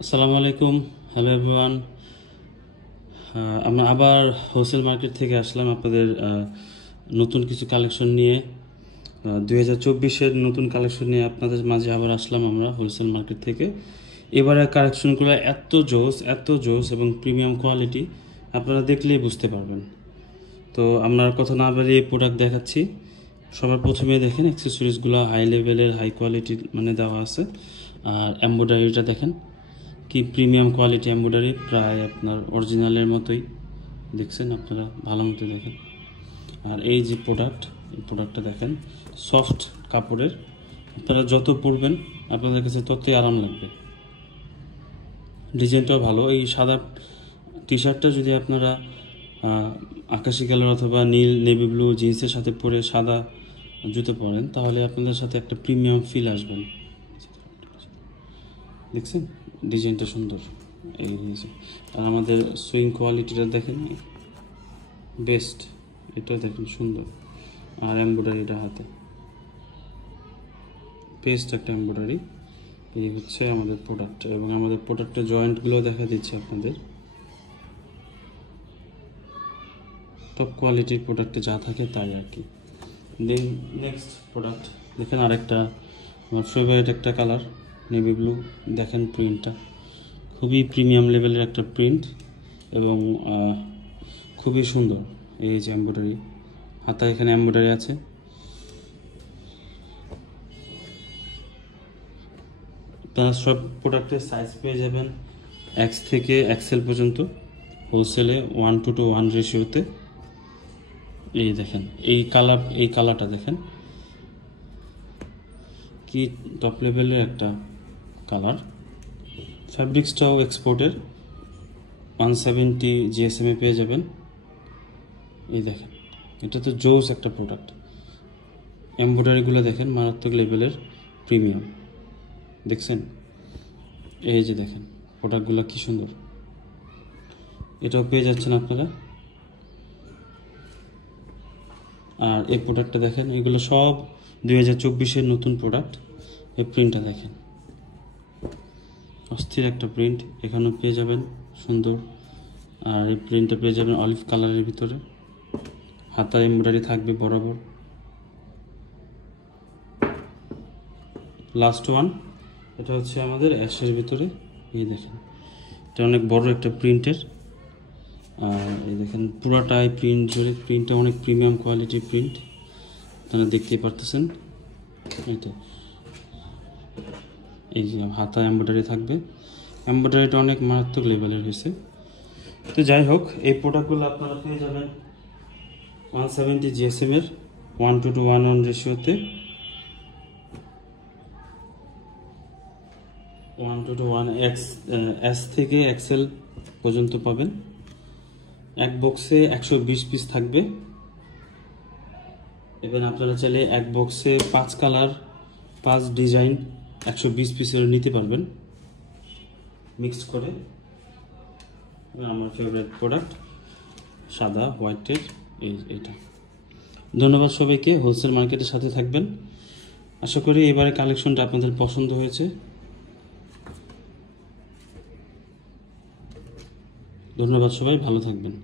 আসসালামু আলাইকুম। Hello everyone. আমরা আবার হোলসেল মার্কেট থেকে আসলাম আপনাদের নতুন কিছু কালেকশন নিয়ে। 2024-এর নতুন কালেকশন নিয়ে আপনাদের মাঝে আবার আসলাম আমরা হোলসেল মার্কেট থেকে। এবারের কালেকশনগুলো এত জোস এবং প্রিমিয়াম কোয়ালিটি, আপনারা দেখলেই বুঝতে পারবেন। তো আমরা আর কথা না বাড়িয়ে প্রোডাক্ট দেখাচ্ছি। সবার প্রথমে দেখেন অ্যাক্সেসরিজগুলো হাই লেভেলের, হাই কোয়ালিটির মানে দেওয়া আছে। আর এমব্রয়ডারিটা দেখেন কি প্রিমিয়াম কোয়ালিটি এমব্রয়ডারি, প্রায় আপনার অরিজিনালের মতোই। দেখছেন আপনারা ভালো মতো দেখেন। আর এই যে এই প্রোডাক্টটা দেখেন সফট কাপড়ের। আপনারা যত পরবেন আপনাদের কাছে ততই আরাম লাগবে। ডিজাইনটাও ভালো। এই সাদা টি শার্টটা যদি আপনারা আকাশি কালার অথবা নীল নেভি ব্লু জিন্সের সাথে পরে সাদা জুতো পরেন, তাহলে আপনাদের সাথে একটা প্রিমিয়াম ফিল আসবেন। দেখছেন ডিজাইনটা সুন্দর। এই আর আমাদের সুইং কোয়ালিটিটা দেখেন বেস্ট, এটা দেখেন সুন্দর। আর এমব্রয়ডারিটা হাতে বেস্ট একটা এমব্রয়ডারি। এই হচ্ছে আমাদের প্রোডাক্ট, এবং আমাদের প্রোডাক্টের জয়েন্টগুলো দেখা দিচ্ছে আপনাদের। টপ কোয়ালিটির প্রোডাক্টে যা থাকে তাই আর কি। দেন নেক্সট প্রোডাক্ট দেখেন, আরেকটা আমার ফেভারিট একটা কালার নেভি ব্লু। দেখেন প্রিন্টটা খুবই প্রিমিয়াম লেভেলের একটা প্রিন্ট, এবং খুবই সুন্দর। এই যে এমব্রয়ডারি, হাতা এখানে এমব্রয়ডারি আছে। তার সব প্রোডাক্টের সাইজ পেয়ে যাবেন এক্স থেকে এক্সেল পর্যন্ত, হোলসেলে 1:1 রেশিওতে। এই দেখেন এই কালারটা দেখেন কি টপ লেভেলের একটা কালার। ফ্যাব্রিক্সটাও এক্সপোর্টের, 170 GSM পেয়ে যাবেন। এই দেখেন এটা তো জোস একটা প্রোডাক্ট। এমব্রয়ডারিগুলো দেখেন মারাত্মক লেভেলের প্রিমিয়াম। দেখছেন এই যে দেখেন প্রোডাক্টগুলো কি সুন্দর। এটাও পেয়ে যাচ্ছেন আপনারা। আর এই প্রোডাক্টটা দেখেন, এগুলো সব 2024-এর নতুন প্রোডাক্ট। এই প্রিন্টটা দেখেন অস্থির একটা প্রিন্ট, এখানেও পেয়ে যাবেন সুন্দর। আর এই প্রিন্টটা পেয়ে যাবেন অলিভ কালারের ভিতরে, হাতার এমব্রয়ডারি থাকবে বরাবর। লাস্ট ওয়ান, এটা হচ্ছে আমাদের অ্যাশের ভিতরে। এই দেখেন এটা অনেক বড় একটা প্রিন্টের। আর এই দেখেন পুরাটাই প্রিন্ট জুড়ে, প্রিন্টটা অনেক প্রিমিয়াম কোয়ালিটির প্রিন্ট, আপনারা দেখতেই পারতেছেন। এইটা এই যে হাতা এমব্রয়ডারি থাকবে, এমব্রয়ডারিটা অনেক মারাত্মক লেভেলের হয়েছে। তো যাই হোক, এই প্রোডাক্টগুলো আপনারা পেয়ে যাবেন 170 GSM এর 1:1 রেশিওতে। 1:1 এস থেকে এক্সেল পর্যন্ত পাবেন। এক বক্সে 120 পিস থাকবে। এবার আপনারা চাইলে এক বক্সে 5 কালার 5 ডিজাইন 120 পিসের নিতে পারবেন মিক্স করে। আমার ফেভারিট প্রোডাক্ট সাদা হোয়াইটের এইটা। ধন্যবাদ সবাইকে, হোলসেল মার্কেটের সাথে থাকবেন। আশা করি এবারে কালেকশনটা আপনাদের পছন্দ হয়েছে। ধন্যবাদ সবাই, ভালো থাকবেন।